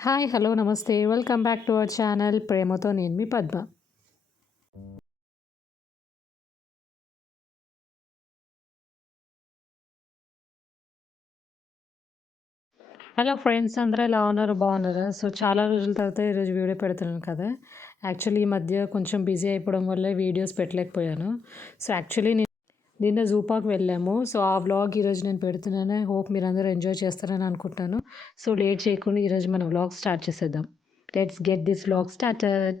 Hi! Hello! నమస్తే. Welcome back to our channel ప్రేమతో నేను మీ పద్మ. హలో ఫ్రెండ్స్, అందరూ ఎలా ఉన్నారు? బాగున్నారా? సో, చాలా రోజుల తర్వాత ఈరోజు వీడియో పెడుతున్నాను కదా! యాక్చువల్లీ ఈ మధ్య కొంచెం బిజీ అయిపోవడం వల్ల వీడియోస్ పెట్టలేకపోయాను. సో, యాక్చువల్లీ నిన్న జూ పార్క్ వెళ్ళాము. సో, ఆ వ్లాగ్ ఈరోజు నేను పెడుతున్నాను. ఐ హోప్ మీరందరూ ఎంజాయ్ చేస్తారని అనుకుంటున్నాను. సో, లేట్ చేయకుండా ఈరోజు మనం వ్లాగ్ స్టార్ట్ చేసేద్దాం. Let's get this vlog started.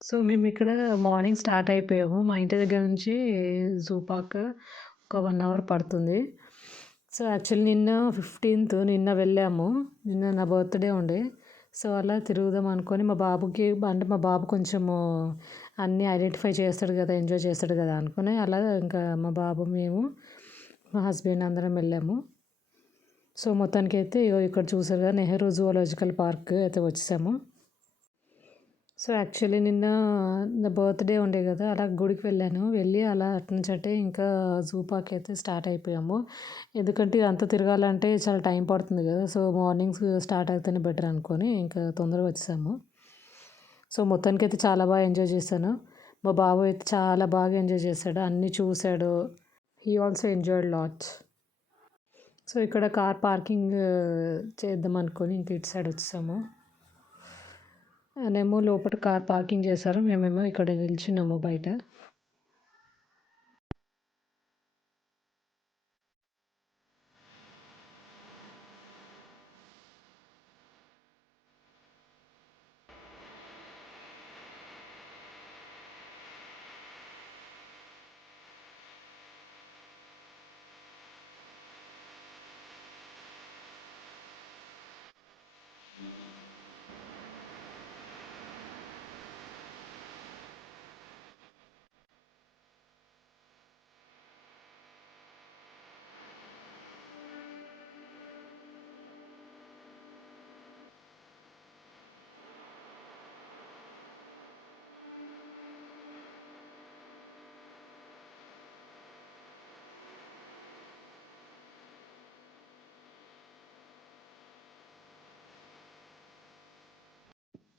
So, మేమిక్కడ మార్నింగ్ స్టార్ట్ అయిపోయాము. మా ఇంటి దగ్గర నుంచి జూ పార్క్ ఒక 1 అవర్ పడుతుంది. సో, యాక్చువల్లీ నిన్న 15థ్ నిన్న వెళ్ళాము. నిన్న నా బర్త్‌డే ఉండే. సో, అలా తిరుగుదాం అనుకోని మా బాబుకి అంటే మా బాబు కొంచెము అన్నీ ఐడెంటిఫై చేస్తాడు కదా! ఎంజాయ్ చేస్తాడు కదా! అనుకుని అలా ఇంకా మా బాబు, మేము, మా హస్బెండ్ అందరం వెళ్ళాము. సో, మొత్తానికైతే ఇగో ఇక్కడ చూసారు కదా! నెహ్రూ జూలాజికల్ పార్క్ అయితే వచ్చేసాము. సో, యాక్చువల్లీ నిన్న నా బర్త్‌డే ఉండే కదా! అలా గుడికి వెళ్ళాను. వెళ్ళి అలా అటునుంచి అటే ఇంకా జూ పార్క్ అయితే స్టార్ట్ అయిపోయాము. ఎందుకంటే ఇదంతా తిరగాలంటే చాలా టైం పడుతుంది కదా! సో, మార్నింగ్స్ స్టార్ట్ అయితేనే బెటర్ అనుకోని ఇంకా తొందరగా వచ్చేసాము. సో, మొత్తానికైతే చాలా బాగా ఎంజాయ్ చేశాను. మా బాబు అయితే చాలా బాగా ఎంజాయ్ చేశాడు. అన్నీ చూసాడు. He also enjoyed lot. So, ఇక్కడ కార్ పార్కింగ్ చేద్దాం అనుకోని ఇంక ఇటు సైడ్ వచ్చేసాము. ఆయనేమో లోపట కార్ పార్కింగ్ చేశారు. మేమేమో ఇక్కడ నిల్చున్నాము బయట.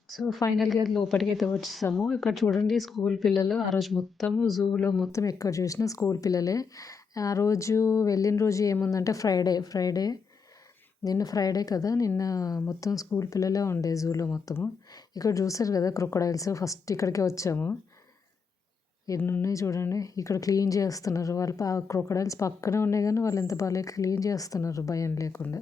సో, ఫైనల్‌గా లోపటికైతే వచ్చేసాము. ఇక్కడ చూడండి స్కూల్ పిల్లలు ఆ రోజు మొత్తము జూలో మొత్తం ఎక్కడ చూసినా స్కూల్ పిల్లలే. ఆ రోజు వెళ్ళిన రోజు ఏముందంటే ఫ్రైడే నిన్న ఫ్రైడే కదా! నిన్న మొత్తం స్కూల్ పిల్లలే ఉండే జూలో మొత్తము. ఇక్కడ చూసారు కదా క్రొకొడైల్స్, ఫస్ట్ ఇక్కడికే వచ్చాము. ఎన్నున్నాయి చూడండి. ఇక్కడ క్లీన్ చేస్తున్నారు. వాళ్ళు క్రొకొడైల్స్ పక్కనే ఉన్నాయి గానీ వాళ్ళు ఎంత భలే క్లీన్ చేస్తున్నారు భయం లేకుండా.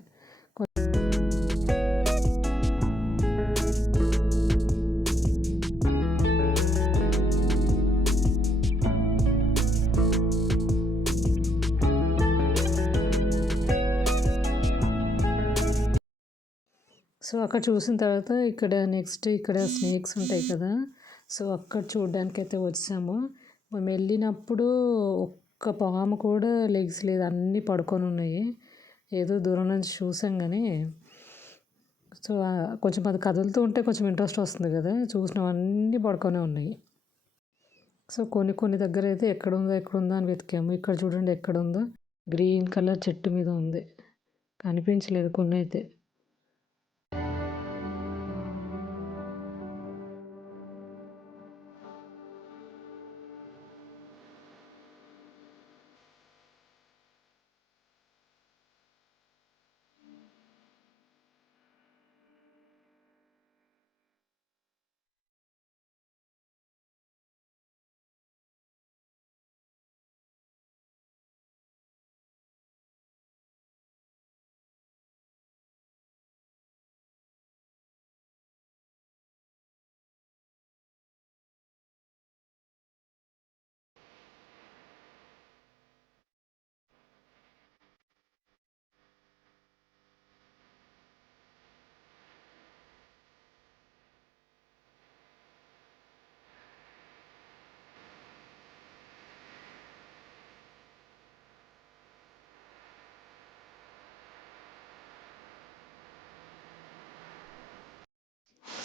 సో, అక్కడ చూసిన తర్వాత ఇక్కడ నెక్స్ట్ ఇక్కడ స్నేక్స్ ఉంటాయి కదా! సో, అక్కడ చూడ్డానికైతే వచ్చాము. మేము వెళ్ళినప్పుడు ఒక్క పాము కూడా లెగ్స్ లేదు. అన్నీ పడుకొనున్నాయి. ఏదో దూరం నుంచి చూసాం గానీ, సో, కొంచెం అది కదులుతూ ఉంటే కొంచెం ఇంట్రెస్ట్ వస్తుంది కదా! చూసినవన్నీ పడుకొనే ఉన్నాయి. సో, కొన్ని దగ్గరైతే ఎక్కడుందో అని వెతికాము. ఇక్కడ చూడండి ఎక్కడుందో. గ్రీన్ కలర్ చెట్టు మీద ఉంది. కనిపించలేదు కొన్నైతే.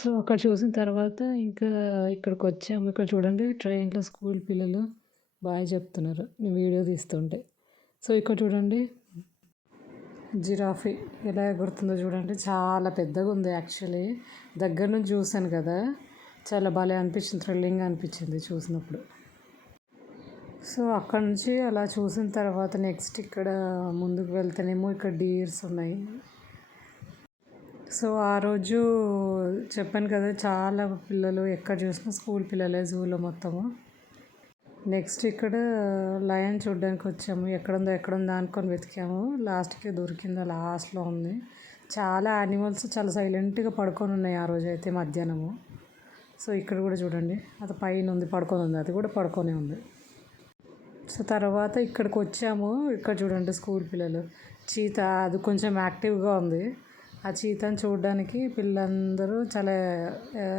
సో, అక్కడ చూసిన తర్వాత ఇంకా ఇక్కడికొచ్చాము. ఇక్కడ చూడండి ట్రైన్‌లో స్కూల్ పిల్లలు బాయ్ చెప్తున్నారు. నేను వీడియో తీస్తుంటే. సో, ఇక్కడ చూడండి జిరాఫీ ఎలా ఎగురుతుందో చూడండి. చాలా పెద్దగుంది యాక్చువల్లీ. దగ్గర నుంచి చూసాను కదా! చాలా భలే అనిపించింది. థ్రిల్లింగ్‌గా అనిపించింది చూసినప్పుడు. సో, అక్కడ నుంచి అలా చూసిన తర్వాత నెక్స్ట్ ఇక్కడ ముందుకు వెళ్తేనేమో ఇక్కడ డీర్స్ ఉన్నాయి. సో, ఆ రోజు చెప్పాను కదా! చాలా పిల్లలు ఎక్కడ చూసినా స్కూల్ పిల్లలే జూలో మొత్తము. నెక్స్ట్ ఇక్కడ లయన్ చూడ్డానికి వచ్చాము. ఎక్కడుందా అనుకొని వెతికాము. లాస్ట్‌కి దొరికింది. లాస్ట్‌లో ఉంది. చాలా యానిమల్స్ చాలా సైలెంట్‌గా పడుకొని ఉన్నాయి ఆ రోజైతే మధ్యాహ్నము. సో, ఇక్కడ కూడా చూడండి. అది పైన ఉంది పడుకొని ఉంది. అది కూడా పడుకొనే ఉంది. సో, తర్వాత ఇక్కడికి వచ్చాము. ఇక్కడ చూడండి స్కూల్ పిల్లలు. చీత అది కొంచెం యాక్టివ్‌గా ఉంది. ఆ చీతాని చూడడానికి పిల్లలందరూ చాలా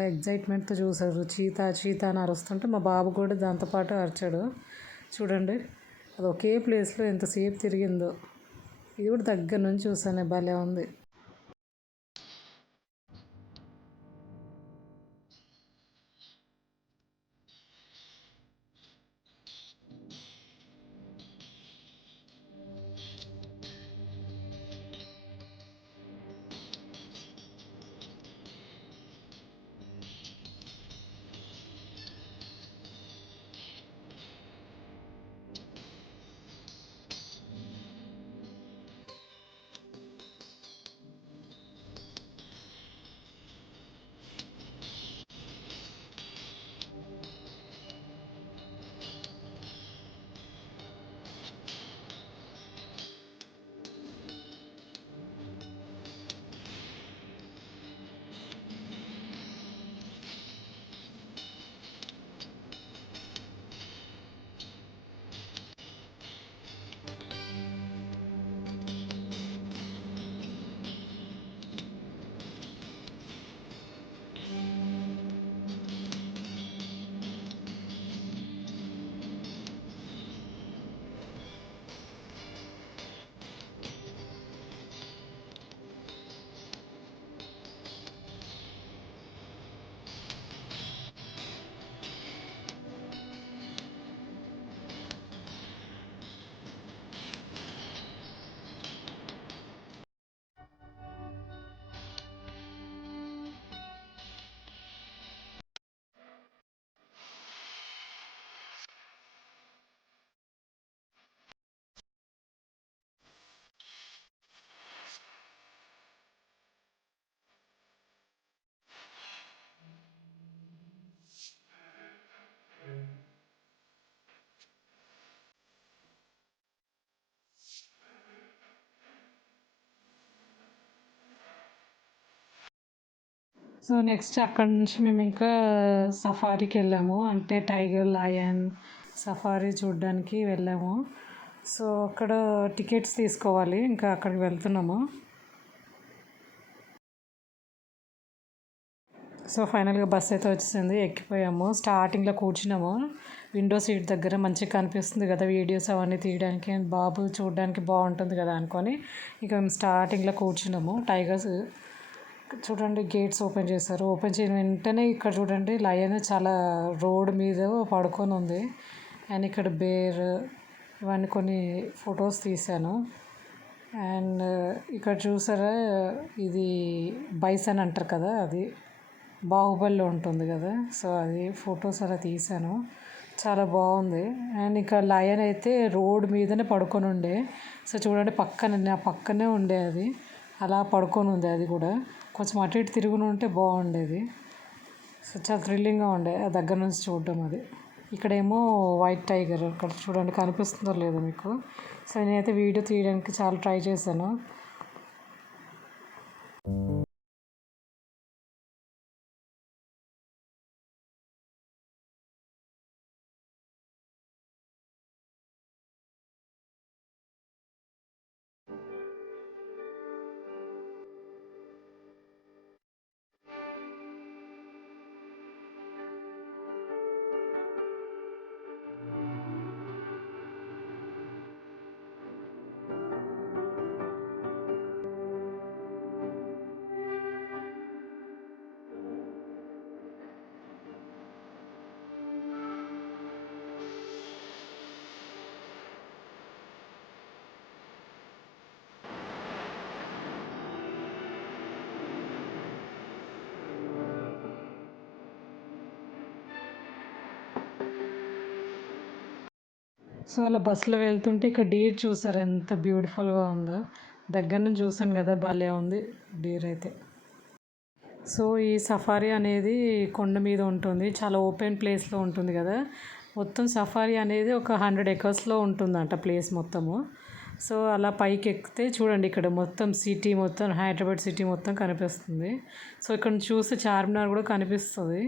ఎగ్జైట్మెంట్‌తో చూసారు. చీతా అని అరుస్తుంటే మా బాబు కూడా దాంతో పాటు అరిచాడు. చూడండి అది ఒకే ప్లేస్‌లో ఎంతసేపు తిరిగిందో. ఇది కూడా దగ్గర నుంచి చూసాను. భలే ఉంది. సో, నెక్స్ట్ అక్కడి నుంచి మేము ఇంకా సఫారీకి వెళ్ళాము. అంటే టైగర్, లయన్ సఫారీ చూడడానికి వెళ్ళాము. సో, అక్కడ టికెట్స్ తీసుకోవాలి. ఇంకా అక్కడికి వెళ్తున్నాము. సో, ఫైనల్గా బస్ అయితే వచ్చేసింది. ఎక్కిపోయాము. స్టార్టింగ్లో కూర్చున్నాము. విండో సీట్ దగ్గర మంచిగా కనిపిస్తుంది కదా వీడియోస్ అవన్నీ తీయడానికి అండ్ బాబు చూడడానికి బాగుంటుంది కదా అనుకొని ఇక మేము స్టార్టింగ్లో కూర్చున్నాము. టైగర్స్ చూడండి గేట్స్ ఓపెన్ చేశారు. ఓపెన్ చేయడం వెంటనే ఇక్కడ చూడండి లయన్ చాలా రోడ్ మీద పడుకొని ఉంది. అండ్ ఇక్కడ బేర్ ఇవన్నీ కొన్ని ఫొటోస్ తీశాను. అండ్ ఇక్కడ చూసారా ఇది బైసన్ అంటారు కదా అది బాహుబలిలో ఉంటుంది కదా. సో అది ఫొటోస్ అలా తీశాను. చాలా బాగుంది. అండ్ ఇంకా లయన్ అయితే రోడ్ మీదనే పడుకొని ఉండే. సో చూడండి నా పక్కనే ఉండే అది అలా పడుకొని ఉంది. అది కూడా కొంచెం అటు ఇటు తిరుగుని ఉంటే బాగుండేది. సో చాలా థ్రిల్లింగ్గా ఉండే ఆ దగ్గర నుంచి చూడడం అది. ఇక్కడేమో వైట్ టైగర్ అక్కడ చూడండి కనిపిస్తుందో లేదో మీకు. సో నేనైతే వీడియో తీయడానికి చాలా ట్రై చేశాను. సో అలా బస్సులో వెళ్తుంటే ఇక్కడ డీర్ చూసారు ఎంత బ్యూటిఫుల్గా ఉందో. దగ్గర నుంచి చూసాను కదా, భలే ఉంది డీర్ అయితే. సో ఈ సఫారీ అనేది కొండ మీద ఉంటుంది, చాలా ఓపెన్ ప్లేస్లో ఉంటుంది కదా. మొత్తం సఫారీ అనేది ఒక 100 ఎకర్స్లో ఉంటుందంట ప్లేస్ మొత్తము. సో అలా పైకి ఎక్కితే చూడండి, ఇక్కడ మొత్తం సిటీ మొత్తం, హైదరాబాద్ సిటీ మొత్తం కనిపిస్తుంది. సో ఇక్కడ నుంచి చూస్తే చార్మినార్ కూడా కనిపిస్తుంది.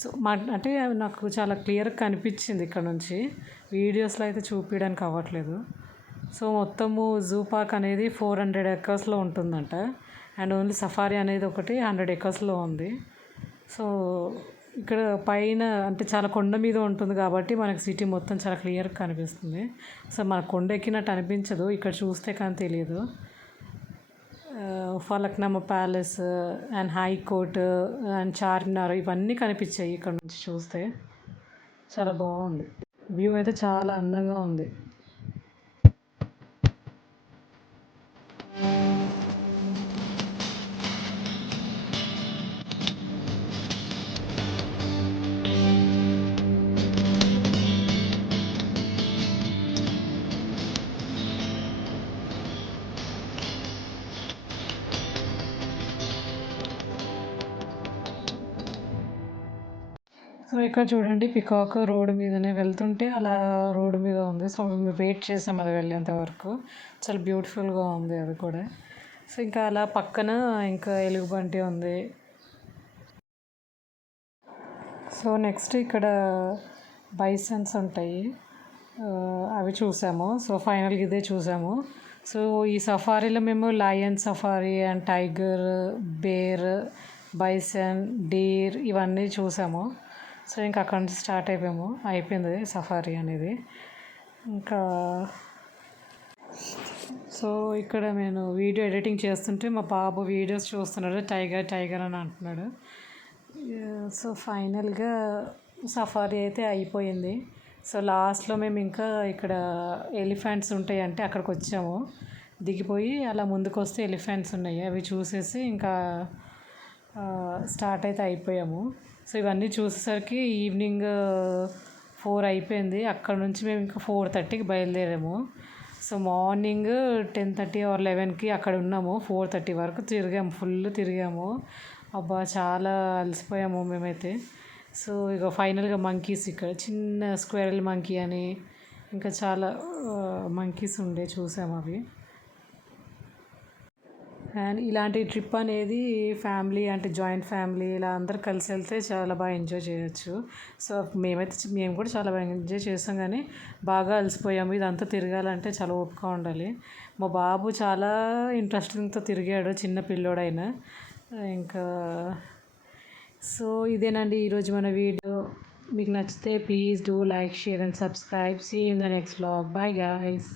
సో అంటే నాకు చాలా క్లియర్గా కనిపించింది ఇక్కడ నుంచి. వీడియోస్లో అయితే చూపించడానికి అవ్వట్లేదు. సో మొత్తము జూ పార్క్ అనేది 400 ఎకర్స్లో ఉంటుందంట. అండ్ ఓన్లీ సఫారీ అనేది ఒకటి 100 ఎకర్స్లో ఉంది. సో ఇక్కడ పైన అంటే చాలా కొండ మీద ఉంటుంది కాబట్టి మనకి సిటీ మొత్తం చాలా క్లియర్గా కనిపిస్తుంది. సో మనకు కొండ ఎక్కినట్టు అనిపించదు, ఇక్కడ చూస్తే కానీ తెలియదు. Falaknuma palace and high court and Charminar ఇవన్నీ కనిపించాయి ఇక్కడ నుంచి చూస్తే. చాలా బాగుంది, వ్యూ అయితే చాలా అందంగా ఉంది. సో ఇక్కడ చూడండి, పికాక్ రోడ్డు మీదనే వెళ్తుంటే అలా రోడ్డు మీద ఉంది. సో మేము వెయిట్ చేసాం అది వెళ్ళేంత వరకు. చాలా బ్యూటిఫుల్గా ఉంది అది కూడా. సో ఇంకా అలా పక్కన ఇంకా ఎలుగుబంటి ఉంది. సో నెక్స్ట్ ఇక్కడ బైసన్స్ ఉంటాయి, అవి చూసాము. సో ఫైనల్గా ఇదే చూసాము. సో ఈ సఫారీలో మేము lion safari and tiger, bear, bison, deer ఇవన్నీ చూసాము. సో ఇంకా అక్కడ నుంచి స్టార్ట్ అయిపోయింది సఫారీ అనేది. ఇంకా సో ఇక్కడ నేను వీడియో ఎడిటింగ్ చేస్తుంటే మా బాబు వీడియోస్ చూస్తున్నాడు, టైగర్ టైగర్ అని అంటున్నాడు. సో ఫైనల్గా సఫారీ అయితే అయిపోయింది. సో లాస్ట్లో మేము ఇంకా ఇక్కడ ఎలిఫెంట్స్ ఉంటాయి అంటే అక్కడికి వచ్చాము. దిగిపోయి అలా ముందుకు వస్తే ఎలిఫెంట్స్ ఉన్నాయి, అవి చూసేసి ఇంకా స్టార్ట్ అయితే అయిపోయాము. సో ఇవన్నీ చూసేసరికి ఈవినింగ్ 4 అయిపోయింది. అక్కడ నుంచి మేము ఇంకా 4:30కి బయలుదేరాము. సో మార్నింగ్ 10:30 ఆర్ 11కి అక్కడ ఉన్నాము. 4:30 వరకు తిరిగాము, ఫుల్ తిరిగాము. అబ్బా చాలా అలసిపోయాము మేమైతే. సో ఇక ఫైనల్గా మంకీస్, ఇక్కడ చిన్న స్క్వేరల్ మంకీ అని ఇంకా చాలా మంకీస్ ఉండే చూసాము అవి. అండ్ ఇలాంటి ట్రిప్ అనేది ఫ్యామిలీ అంటే జాయింట్ ఫ్యామిలీ ఇలా అందరు కలిసి వెళ్తే చాలా బాగా ఎంజాయ్ చేయొచ్చు. సో మేము కూడా చాలా బాగా ఎంజాయ్ చేసాం, కానీ బాగా అలసిపోయాము. ఇదంతా తిరగాలంటే చాలా ఓపిక ఉండాలి. మా బాబు చాలా ఇంట్రెస్టింగ్తో తిరిగాడు, చిన్న పిల్లోడైనా. ఇంకా సో ఇదేనండి ఈరోజు మన వీడియో. మీకు నచ్చితే please do like, share and subscribe. See you in the next vlog. Bye guys.